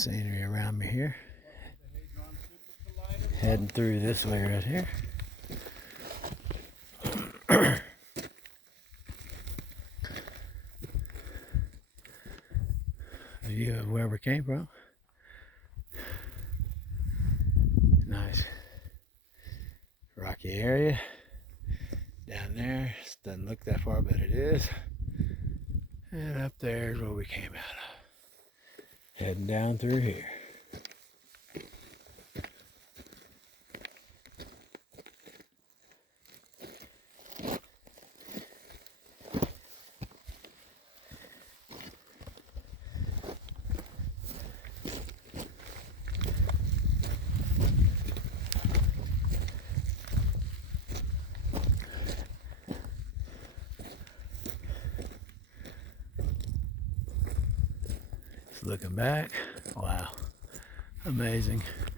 Scenery around me here. Heading through this way right here. A view of where we came from. Nice rocky area down there. Doesn't look that far, but it is. And up there is where we came out of. Heading down through here. Looking back, wow, amazing.